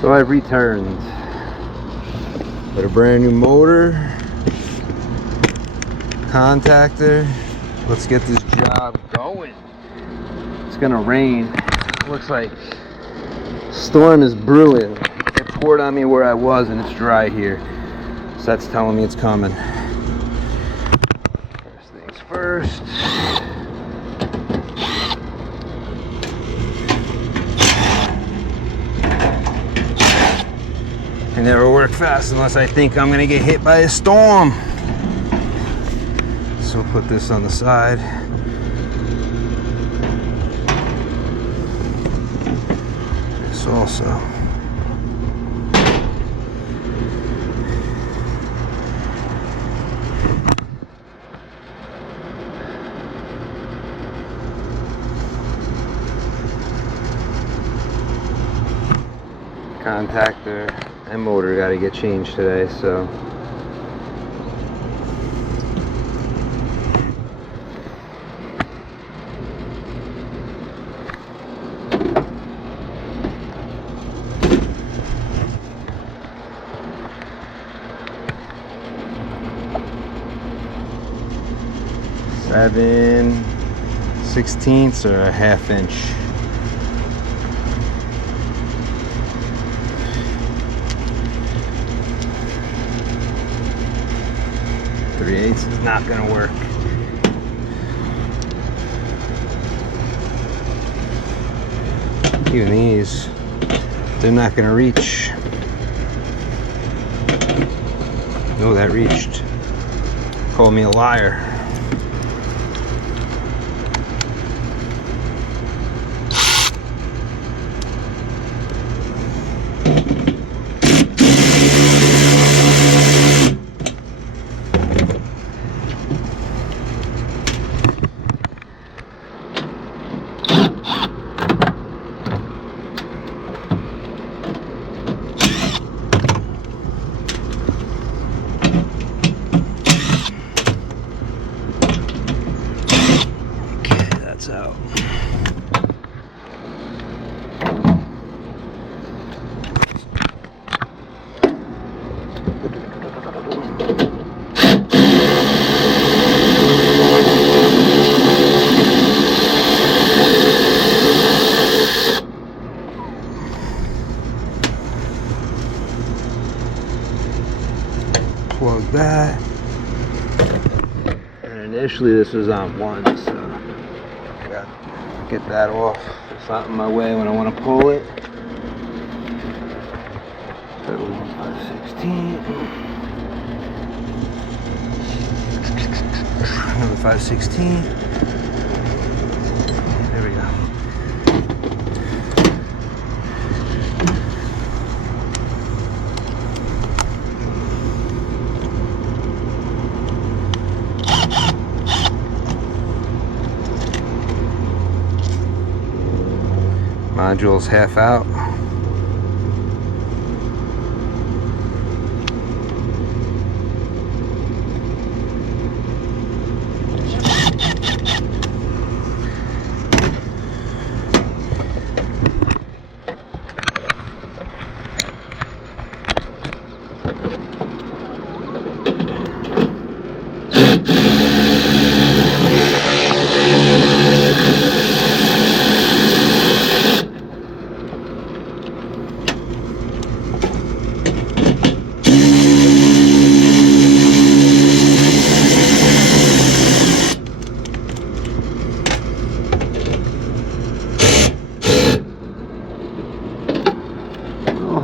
So I've returned with a brand new motor, contactor. Let's get this job going. It's gonna rain. Looks like storm is brewing. It poured on me where I was and it's dry here. So that's telling me it's coming. First things first. I never work fast unless I think I'm gonna get hit by a storm. So we'll put this on the side. This also. Contactor and motor got to get changed today, so seven 16ths or a ½ inch. 3/8 is not going to work. Even these, they're not going to reach. No, that reached. Call me a liar. Out. Plug that. And initially this was on 1, so get that off. It's not in my way when I want to pull it. Total 5/16. Another 5/16. There we go. Module's half out.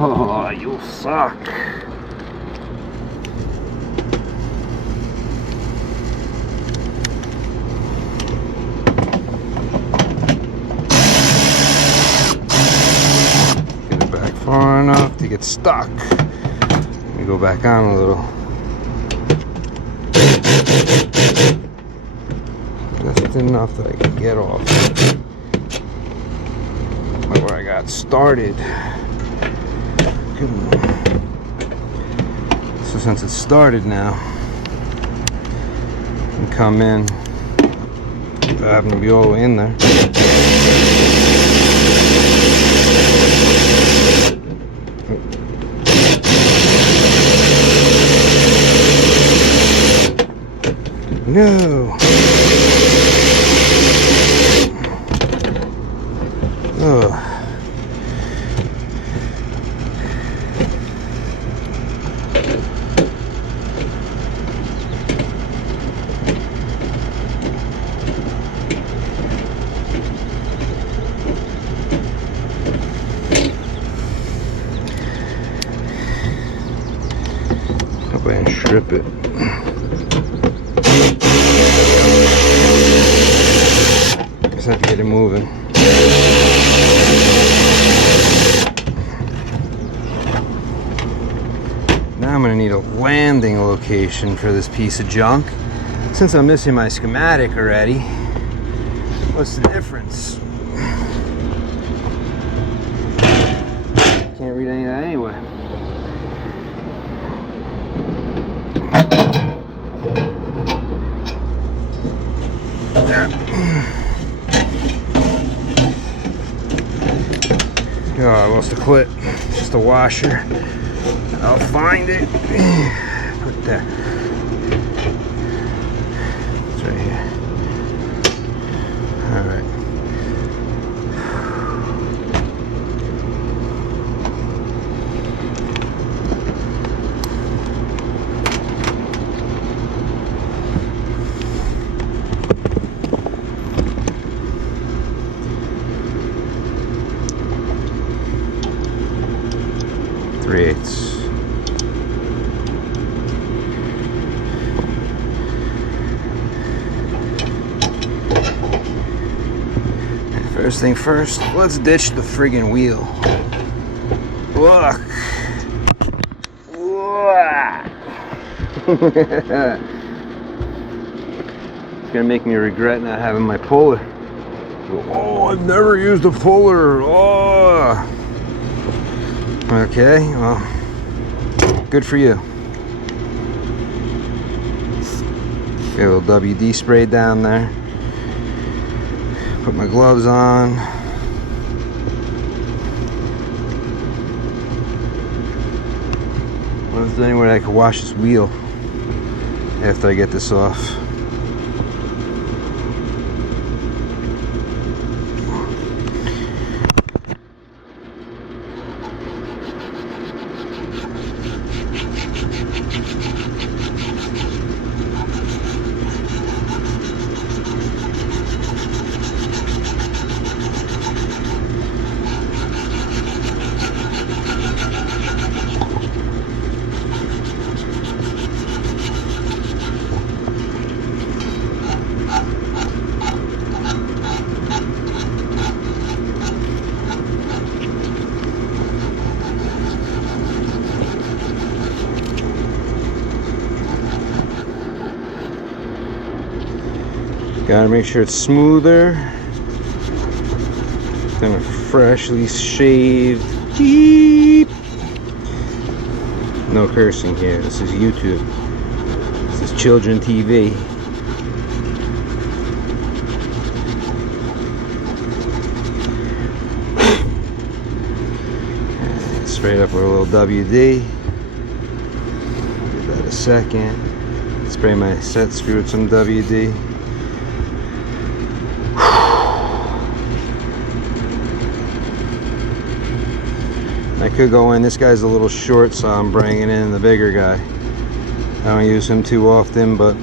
Oh, you suck. Get it back far enough to get stuck. Let me go back on a little. Just enough that I can get off. Like where I got started. So since it started now, I can come in without having to be all the way in there. No. Oh. Hope I didn't strip it. Just have to get it moving. Now I'm gonna need a landing location for this piece of junk. Since I'm missing my schematic already, what's the difference? Can't read any of that anyway. Oh, I lost the clip. Just a washer. I'll find it. Put that. It's right here. All right. Three-eighths. First thing first, let's ditch the friggin' wheel. Look. It's gonna make me regret not having my puller. Oh, I've never used a puller. Oh. Okay, well, good for you. Get a little WD spray down there. Put my gloves on. Well, is there anywhere I can wash this wheel after I get this off? Gotta make sure it's smoother than a freshly shaved Jeep. No cursing here. This is YouTube. This is children TV. And straight up with a little WD. Give that a second. Spray my set screw with some WD. I could go in. This guy's a little short, so I'm bringing in the bigger guy. I don't use him too often, but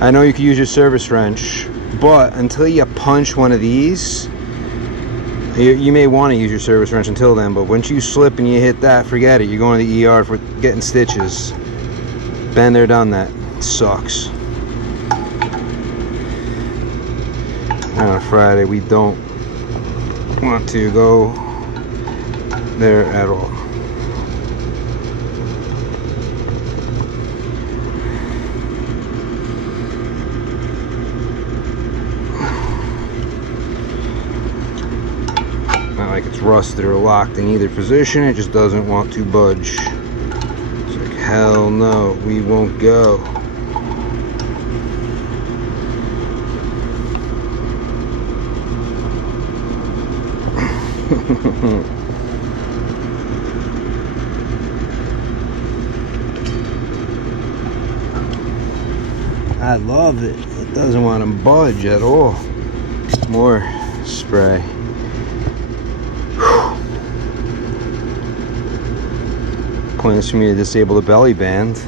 I know you can use your service wrench, but until you punch one of these, you may want to use your service wrench until then, but once you slip and you hit that, forget it. You're going to the ER for getting stitches. Been there, done that. It sucks. On a Friday, we don't want to go there at all. Not like it's rusted or locked in either position, it just doesn't want to budge. It's like, hell no, we won't go. I love it. It doesn't want to budge at all. More spray. Pointless for me to disable the belly band.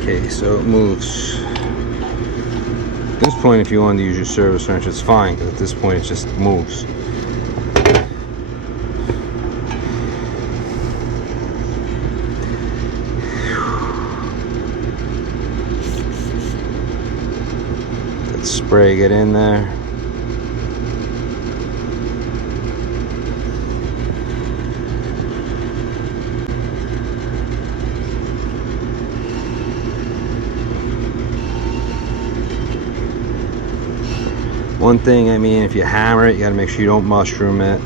Okay, so it moves. At this point, if you want to use your service wrench, it's fine, because at this point it just moves. That spray get in there. One thing, I mean, if you hammer it, you gotta make sure you don't mushroom it.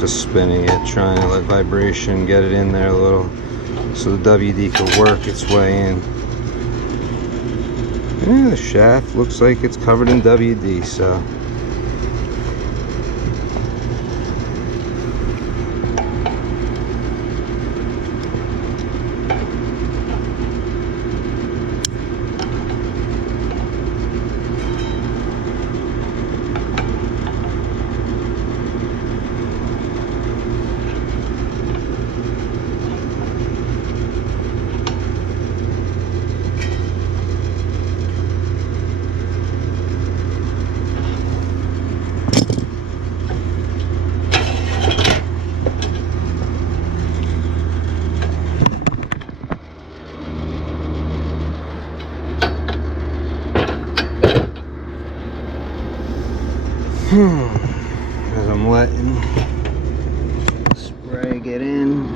Just spinning it, trying to let vibration get it in there a little, so the WD can work its way in. Yeah, the shaft looks like it's covered in WD, so. As I'm letting the spray get in.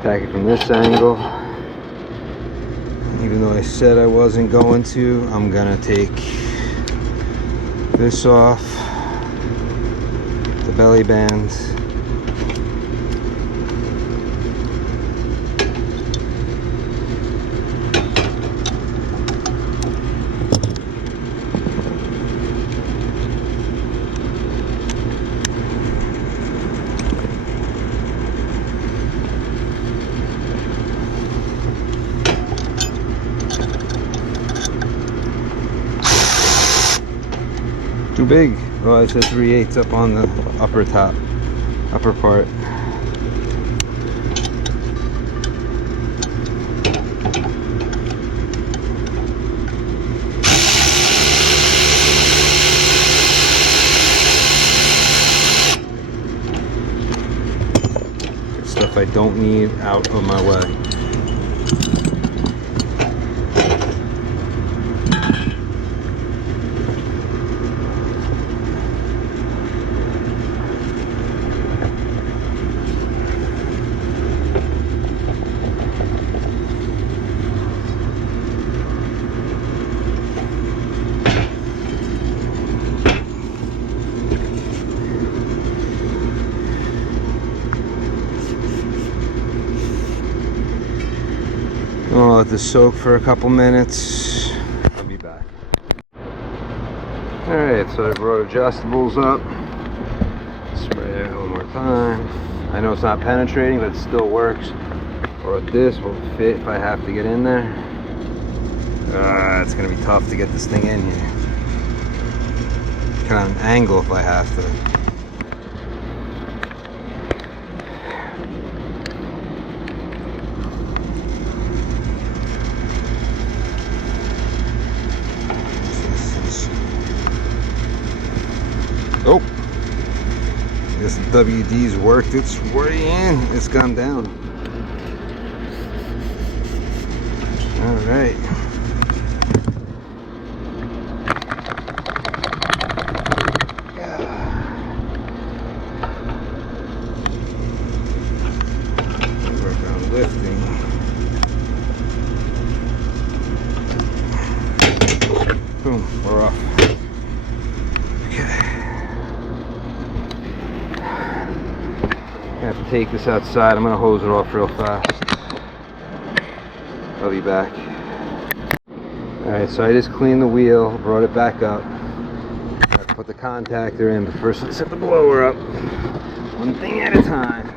Attack it from this angle. Even though I said I wasn't going to, I'm gonna take this off, the belly band. Too big. Oh, it says 3/8 up on the upper part. Stuff I don't need out of my way. I'll let this soak for a couple minutes. I'll be back. Alright, so I brought adjustables up. Spray it a little more time. I know it's not penetrating, but it still works. Or this will fit if I have to get in there. It's going to be tough to get this thing in here. Kind of an angle if I have to. Oh, I guess the WD's worked its way in. It's gone down. right. Work on lifting. Boom, we're off. Okay. I have to take this outside. I'm gonna hose it off real fast. I'll be back. Alright, so I just cleaned the wheel, brought it back up. I put the contactor in, but first let's set the blower up. One thing at a time.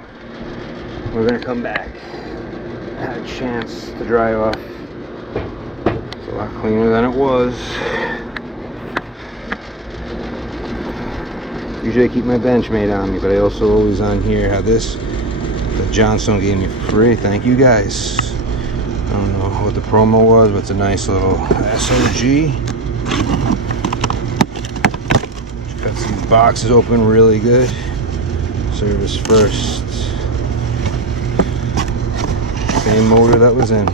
We're gonna come back. I had a chance to dry off. It's a lot cleaner than it was. Usually I keep my Benchmade on me, but I also always on here have this that Johnstone gave me for free. Thank you guys. I don't know what the promo was, but it's a nice little SOG. Just cut these boxes open really good. Service first. Same motor that was in.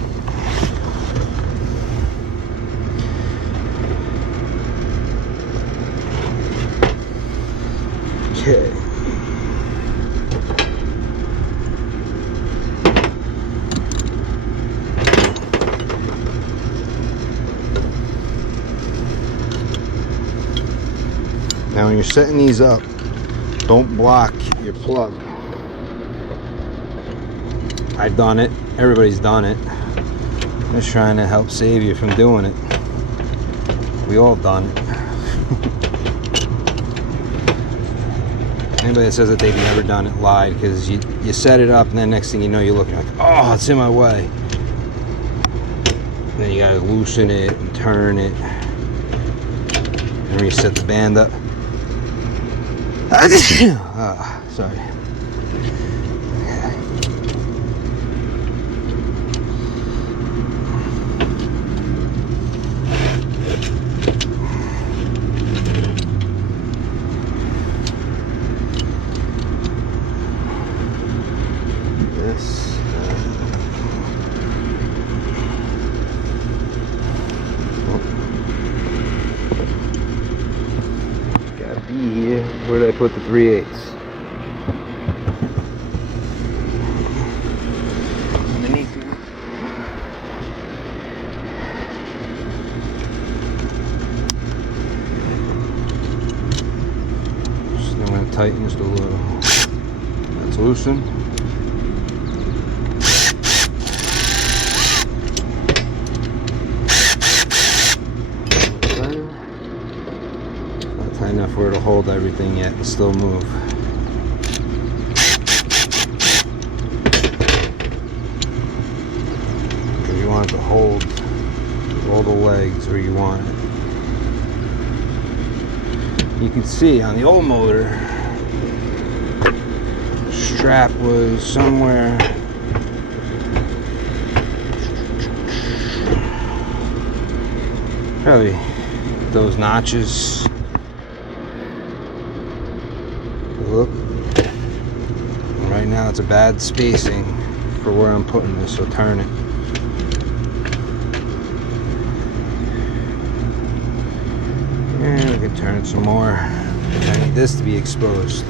Okay. Now when you're setting these up, don't block your plug. I've done it. Everybody's done it. I'm just trying to help save you from doing it. We all done it. Anybody that says that they've never done it lied, because you set it up and then next thing you know you're looking like, oh, it's in my way. And then you gotta loosen it and turn it and reset the band up. Sorry. Where did I put the 3/8? Underneath it. Just I'm going to tighten just a little. That's loosened. Tight enough for it to hold everything yet and still move. Because you want it to hold all the legs where you want it. You can see on the old motor, the strap was somewhere probably those notches. Look, right now it's a bad spacing for where I'm putting this, so turn it. And we can turn it some more. I need this to be exposed.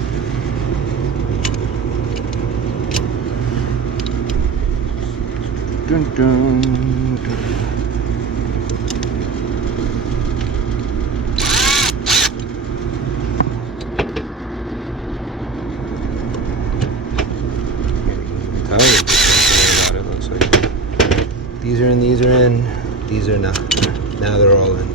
Dun, dun, dun. These are in, these are in, these are not. Now they're all in.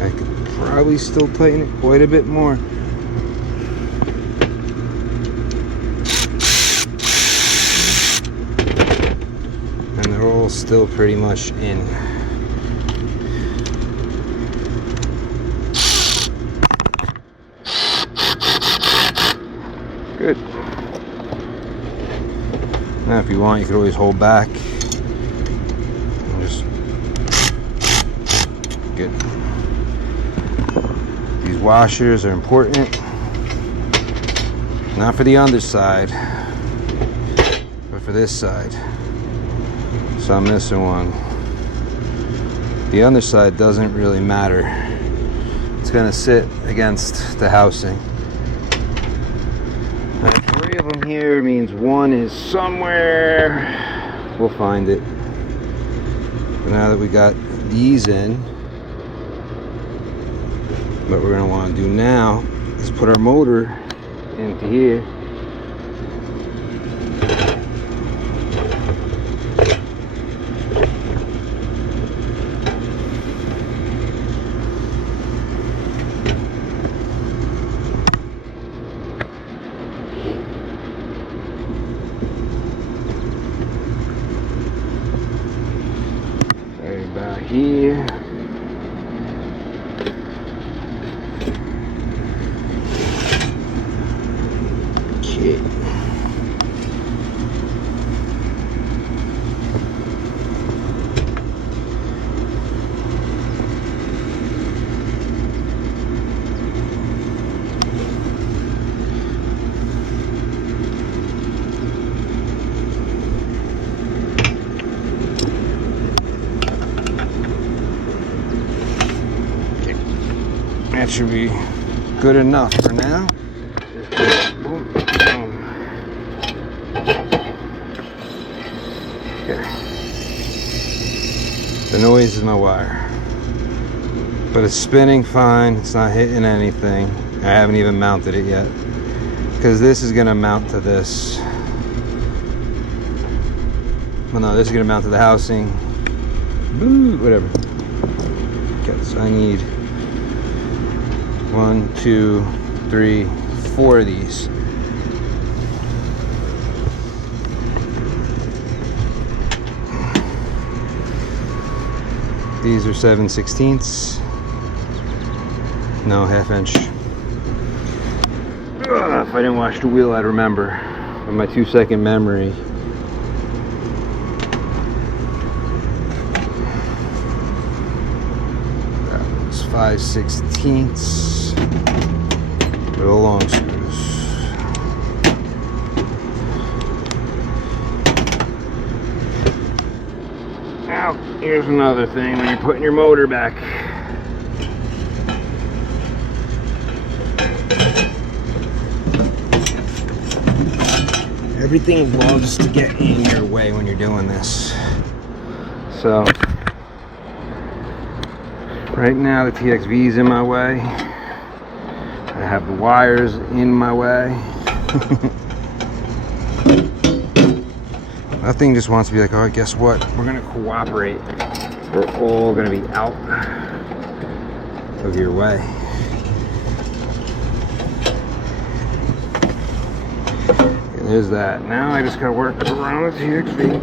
I could probably still tighten it quite a bit more. And they're all still pretty much in. Good. Now if you want, you could always hold back and just good. These washers are important, not for the underside, for this side, so I'm missing one. The underside doesn't really matter. It's gonna sit against the housing. Now, 3 of them here means one is somewhere. We'll find it. But now that we got these in, what we're gonna want to do now is put our motor into here. Right back here. Okay. That should be good enough for now. Boom, boom. Okay. The noise is my wire, but it's spinning fine. It's not hitting anything. I haven't even mounted it yet, because this is gonna mount to this. Well, no, this is gonna mount to the housing. Whatever. Okay, so I need 1, 2, 3, 4 of these. These are 7/16. No, 1/2 inch. Ugh, if I didn't wash the wheel, I'd remember. With my 2-second memory. That was 5/16. For the long screws. Now, here's another thing when you're putting your motor back. Everything loves to get in your way when you're doing this. So, right now the TXV is in my way. I have the wires in my way. That thing just wants to be like, oh, guess what? We're gonna cooperate. We're all gonna be out of your way. And there's that. Now I just gotta work around the TXV.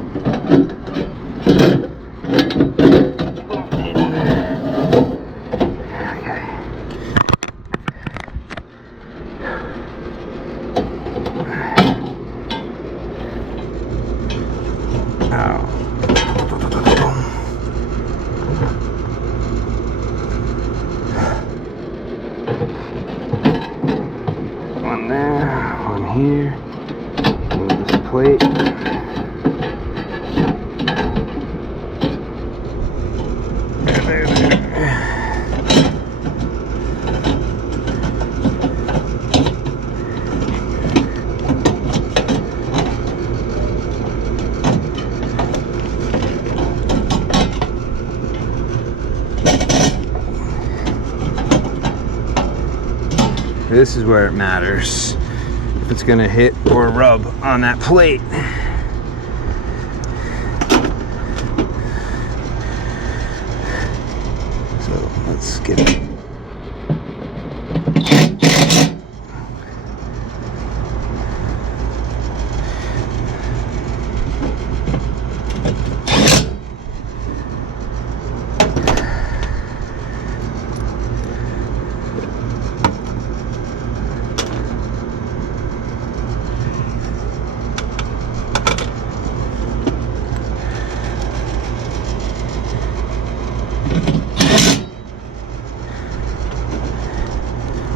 One there, one here. Move this plate. This is where it matters, if it's gonna hit or rub on that plate. So let's get it.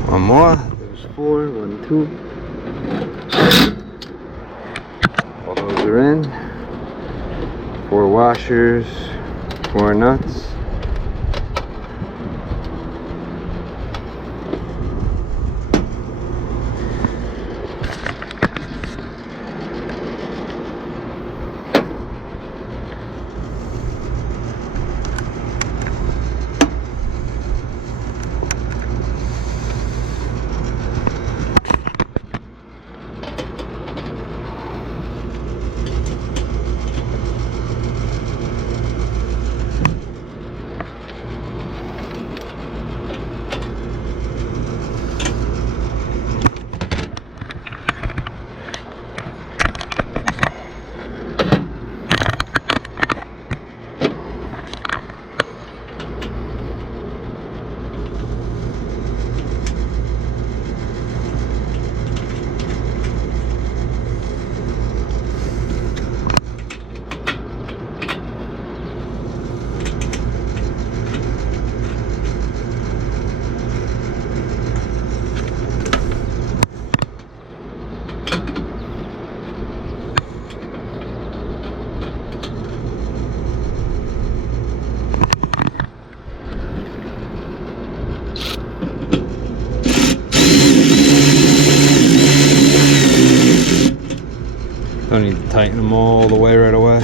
One more. There's 4. 1, 2. All those are in. 4 washers, 4 nuts. Don't need to tighten them all the way right away.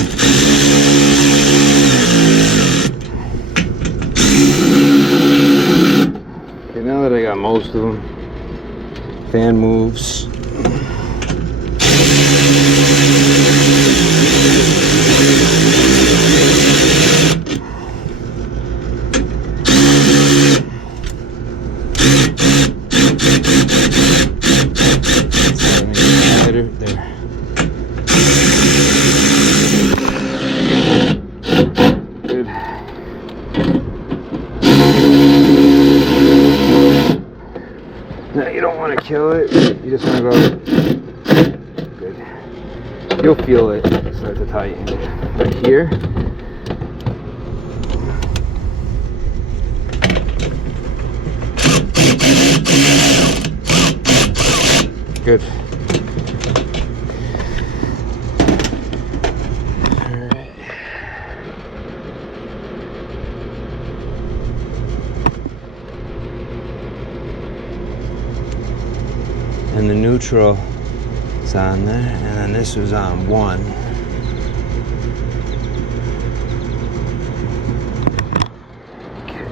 Okay, now that I got most of them, fan moves. There. Good. Now you don't want to kill it, you just want to go. Good. You'll feel it start to tighten right here. Good. And the neutral is on there, and then this was on 1. Okay.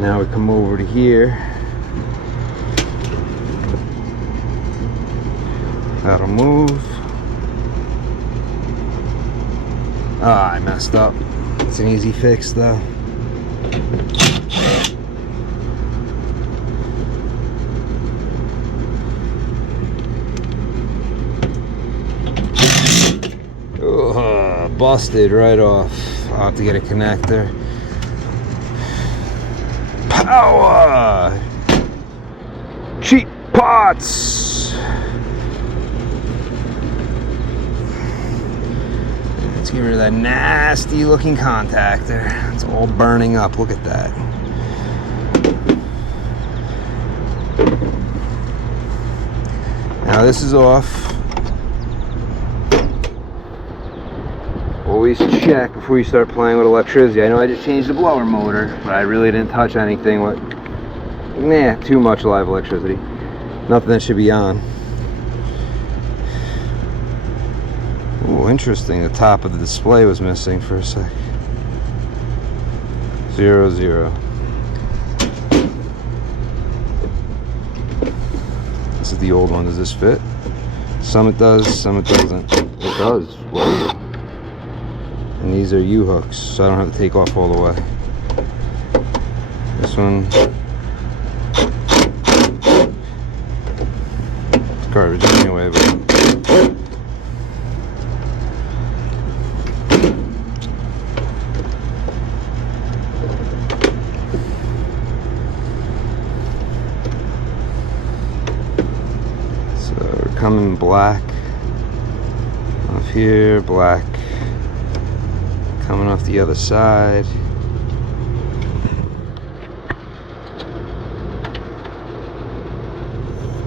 Now we come over to here. That'll move. Ah, I messed up. It's an easy fix though. Busted right off. I'll have to get a connector. Power! Cheap pots! Let's get rid of that nasty looking contactor. It's all burning up. Look at that. Now this is off. Always check before you start playing with electricity. I know I just changed the blower motor, but I really didn't touch anything with too much live electricity. Nothing that should be on. Oh, interesting. The top of the display was missing for a sec. 0, 0. This is the old one. Does this fit? Some it does, some it doesn't. It does. Whoa. And these are U-hooks, so I don't have to take off all the way. This one, it's garbage anyway, but so we're coming black off here, black coming off the other side.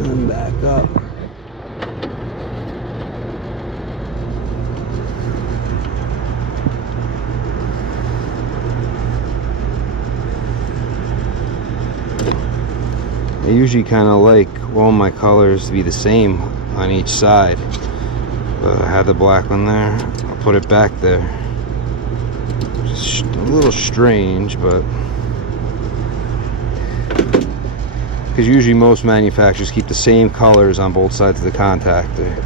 And back up. usually kind of like all my colors to be the same on each side, but I had the black one there. I'll put it back there. Just a little strange, but because usually most manufacturers keep the same colors on both sides of the contactor.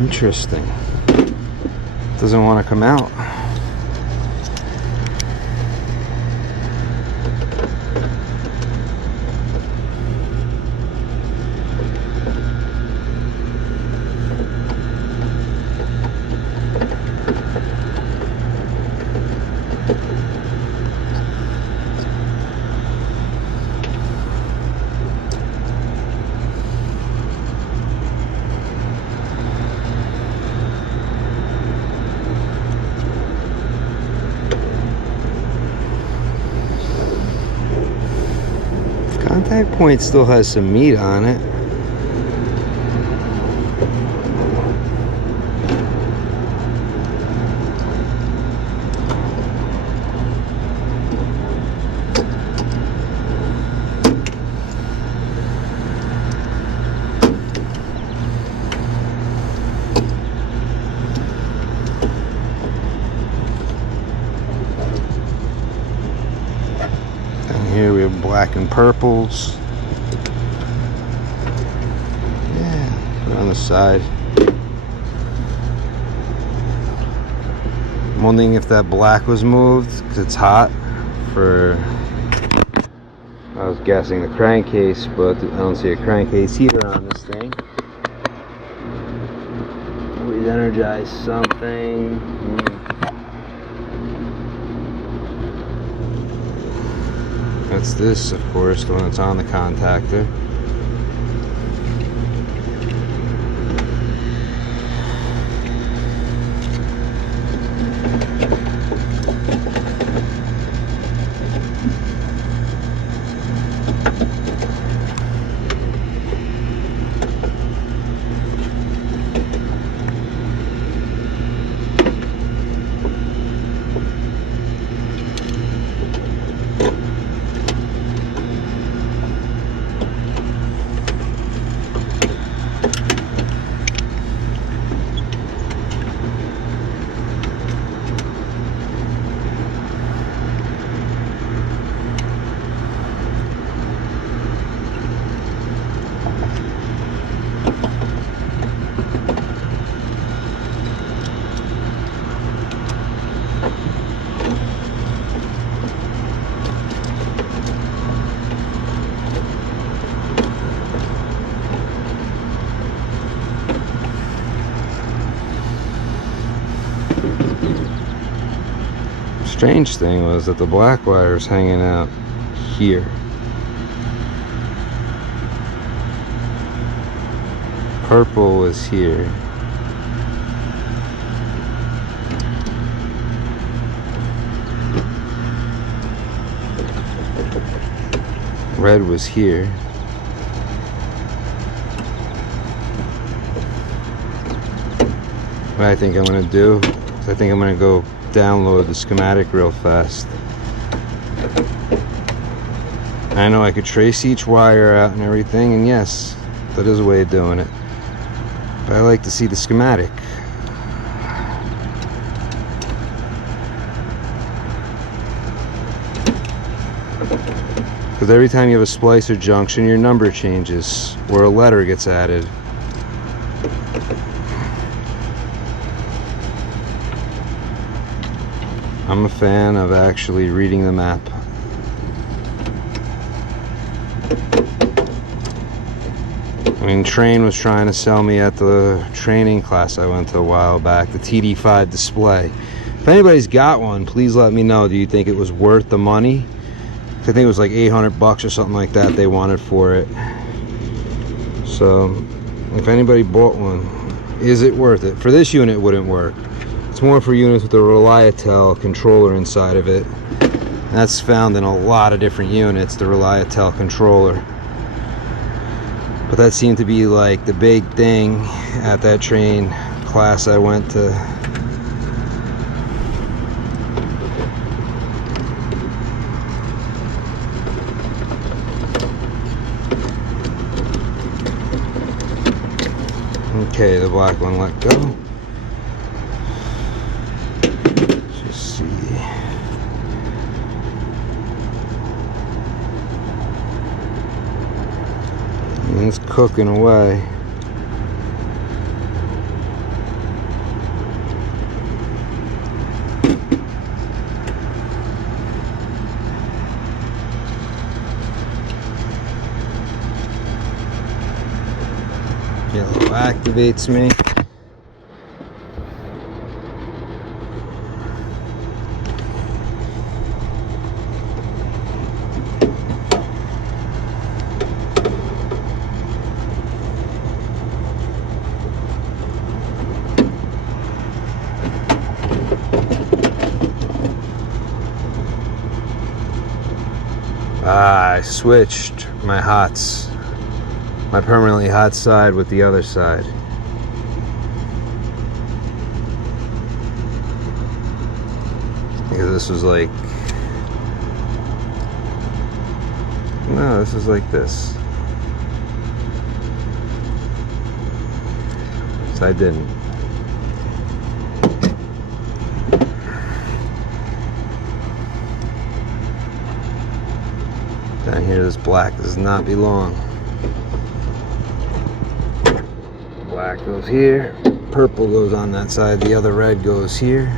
Interesting. Doesn't want to come out. Contact point still has some meat on it. Here we have black and purples. Yeah, put it on the side. I'm wondering if that black was moved because it's hot for, I was guessing the crankcase, but I don't see a crankcase heater on this thing. We've energized something. That's this, of course, the one that's on the contactor. Strange thing was that the black wire is hanging out here. Purple is here. Red was here. What I think I'm gonna do is I think I'm gonna go download the schematic real fast. I know I could trace each wire out and everything, and yes, that is a way of doing it. But I like to see the schematic. Because every time you have a splicer junction, your number changes, or a letter gets added. I'm a fan of actually reading the map. I mean, Trane was trying to sell me at the training class I went to a while back, the TD5 display. If anybody's got one, please let me know. Do you think it was worth the money? I think it was like 800 bucks or something like that they wanted for it. So if anybody bought one, is it worth it? For this unit, it wouldn't work. It's more for units with a Reliatel controller inside of it. And that's found in a lot of different units, the Reliatel controller. But that seemed to be like the big thing at that Trane class I went to. Okay, the black one let go. Let's just see. And it's cooking away. Yellow activates me. I switched my hots. My permanently hot side with the other side. Because this was like, no, this is like this. So I didn't. Down here, this black does not belong. Black goes here, purple goes on that side, the other red goes here.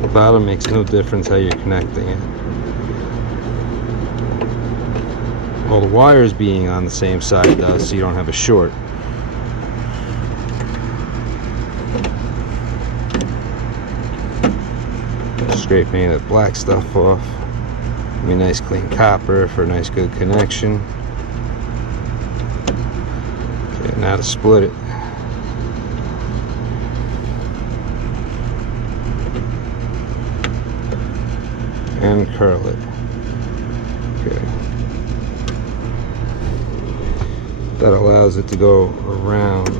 The bottom makes no difference how you're connecting it. Well, the wires being on the same side does, so you don't have a short. Scrape any of that black stuff off. Give me a nice clean copper for a nice good connection. Okay, now to split it. And curl it. Okay. That allows it to go around.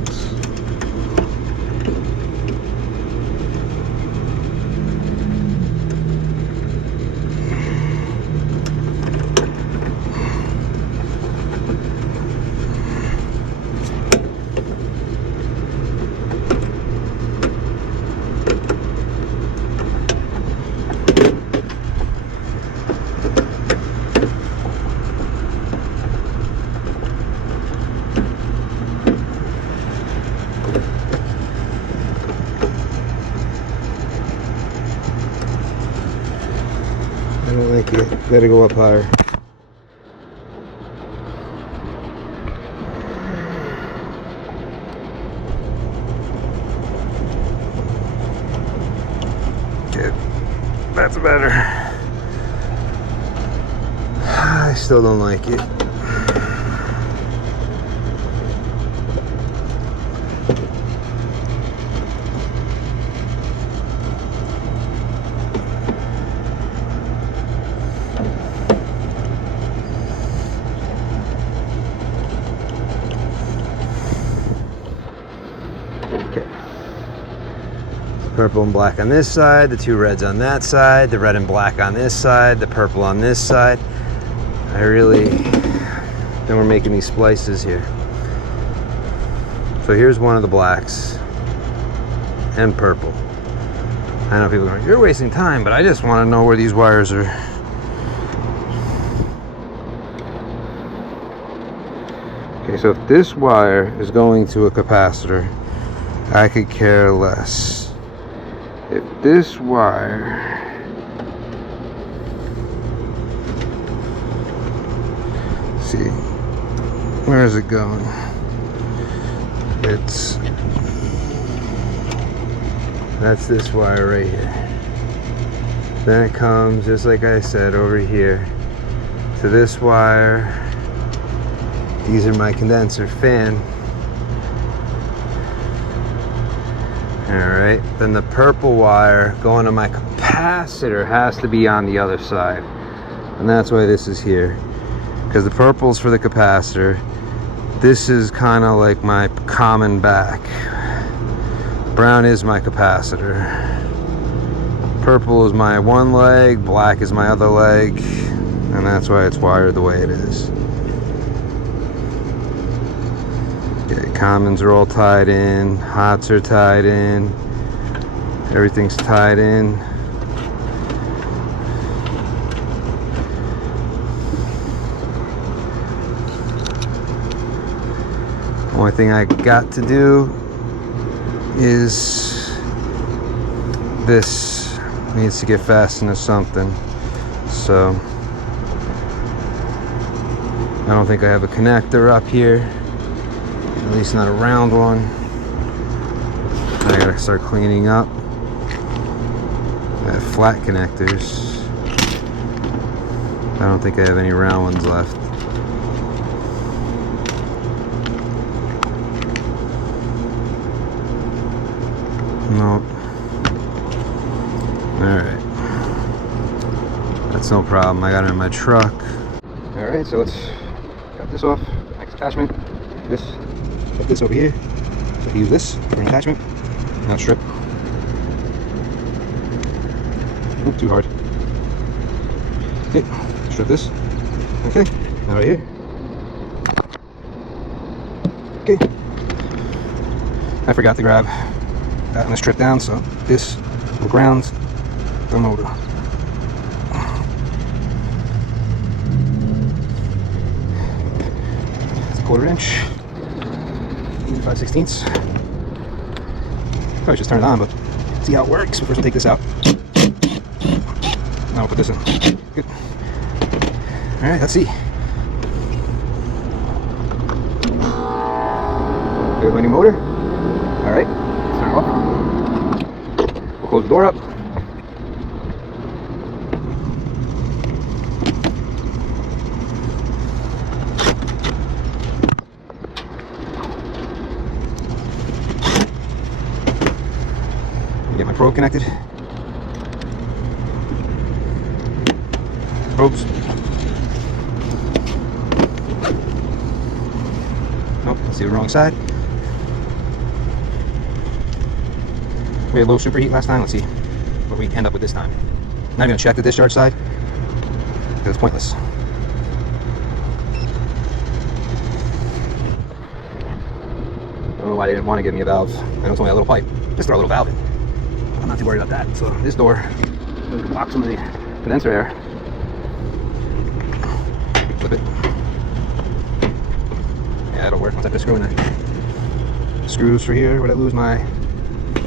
I don't like it. Gotta go up higher. That's better. I still don't like it. Okay. Purple and black on this side, the two reds on that side, the red and black on this side, the purple on this side. Then we're making these splices here. So here's one of the blacks and purple. I know people are going, you're wasting time, but I just want to know where these wires are. Okay, so if this wire is going to a capacitor, I could care less. If this wire see, where is it going? That's this wire right here. Then it comes, just like I said, over here to this wire. These are my condenser fan. All right, then the purple wire going to my capacitor has to be on the other side. And that's why this is here. Because the purple's for the capacitor. This is kind of like my common back. Brown is my capacitor. Purple is my one leg, black is my other leg, and that's why it's wired the way it is. Okay, commons are all tied in, hots are tied in, everything's tied in. Only thing I got to do is this needs to get fastened to something. So I don't think I have a connector up here, at least not a round one. I gotta start cleaning up. I have flat connectors. I don't think I have any round ones left. Nope. Alright. That's no problem. I got it in my truck. Alright, so let's cut this off. Next attachment. This. Put this over here. So I use this for an attachment. Not strip. Oop, too hard. Okay. Strip this. Okay. Now right here. Okay. I forgot to grab that on the strip down, so this will ground the motor. It's a 1/4 inch, 5/16. Probably just turn it on, but see how it works. But first we'll take this out. Now we'll put this in. Good. All right, let's see. There's my new motor. All right. Turn it off. We'll close the door up. Get my probe connected. Probes. Nope, let's see the wrong side. We had low superheat last time. Let's see what we end up with this time. Not even gonna check the discharge side because it's pointless. I don't know why they didn't want to give me a valve. I know it's only a little pipe. Just throw a little valve in. I'm not too worried about that. So this door will block some of the condenser air. Flip it. Yeah, that'll work once I put a screw in there. Screws for here. Would I lose my?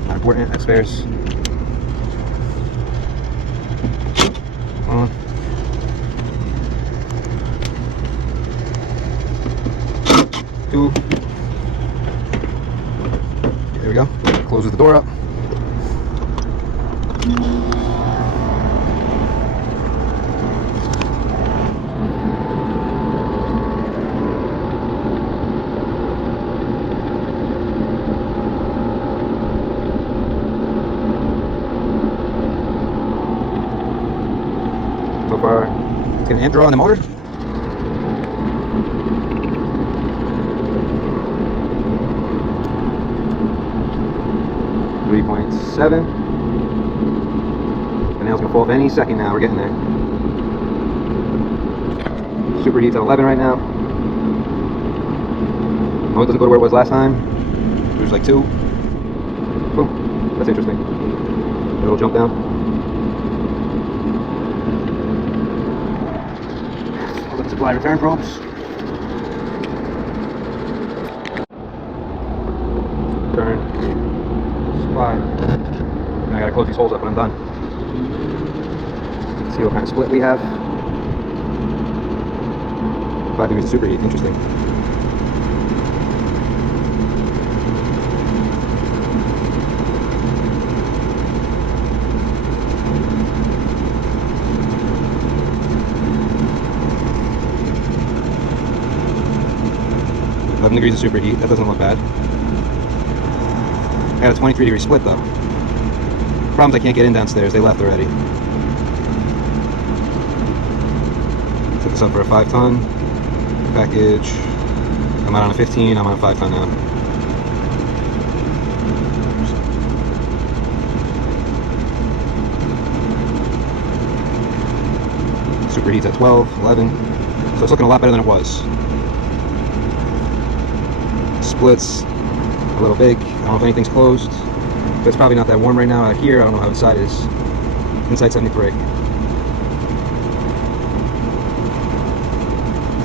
Not important. That's spares. On. Two. There we go. Closes the door up. So far, let's get an amp draw on the motor. .7. The nail's gonna fall off any second now. We're getting there. Superheat's at 11 right now. Oh, it doesn't go to where it was last time. It was like 2. Oh, that's interesting. A little jump down. Look at the supply return probes. Turn. Supply. And I gotta close these holes up when I'm done. See what kind of split we have. 5 degrees of superheat, interesting. Degrees of superheat, that doesn't look bad. I got a 23 degree split though. Problems I can't get in downstairs, they left already. Set this up for a 5-ton package. I'm out on a 15, I'm on a 5-ton now. Superheat's at 12, 11. So it's looking a lot better than it was. Splits a little big. I don't know if anything's closed, but it's probably not that warm right now out here. I don't know how inside is. Inside 73.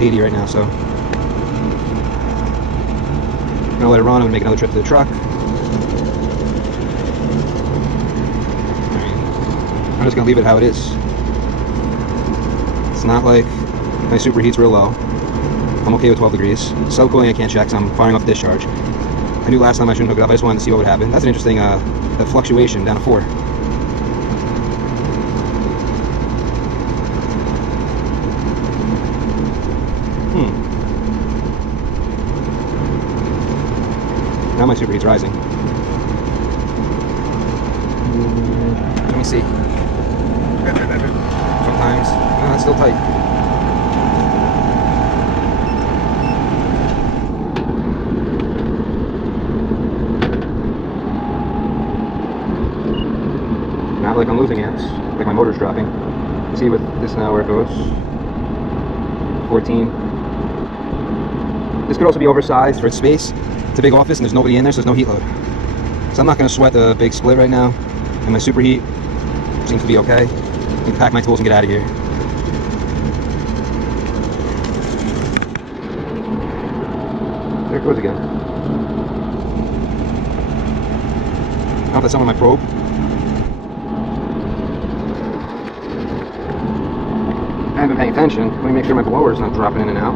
80 right now, so I'm gonna let it run. I'm gonna make another trip to the truck. I'm just gonna leave it how it is. It's not like my superheat's real low. I'm okay with 12 degrees. Subcooling I can't check because I'm firing off discharge. I knew last time I shouldn't hook it up. I just wanted to see what would happen. That's an interesting that fluctuation down to 4. Now my superheat's rising. Let me see. Sometimes, no, it's still tight. Not like I'm losing amps, like my motor's dropping. See with this now where it goes. 14. This could also be oversized for its space. It's a big office and there's nobody in there, so there's no heat load. So I'm not going to sweat the big split right now. And my superheat seems to be okay. I can pack my tools and get out of here. There it goes again. I don't know if that's some of my probe. I haven't been paying attention. Let me make sure my blower's not dropping in and out.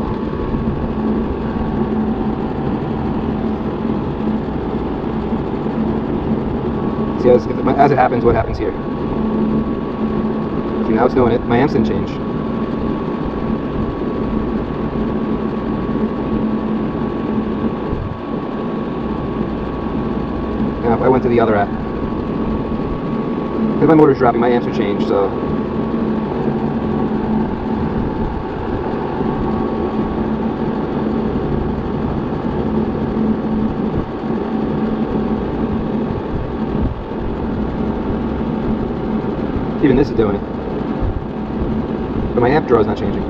See, as it happens, what happens here? See, now it's doing it. My amps didn't change. Now, if I went to the other app, because my motor's dropping, my amps are changed, so. Even this is doing it. But my amp draw is not changing.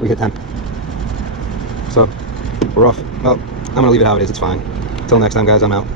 We hit 10. So, we're off. Well, I'm going to leave it how it is. It's fine. Until next time, guys, I'm out.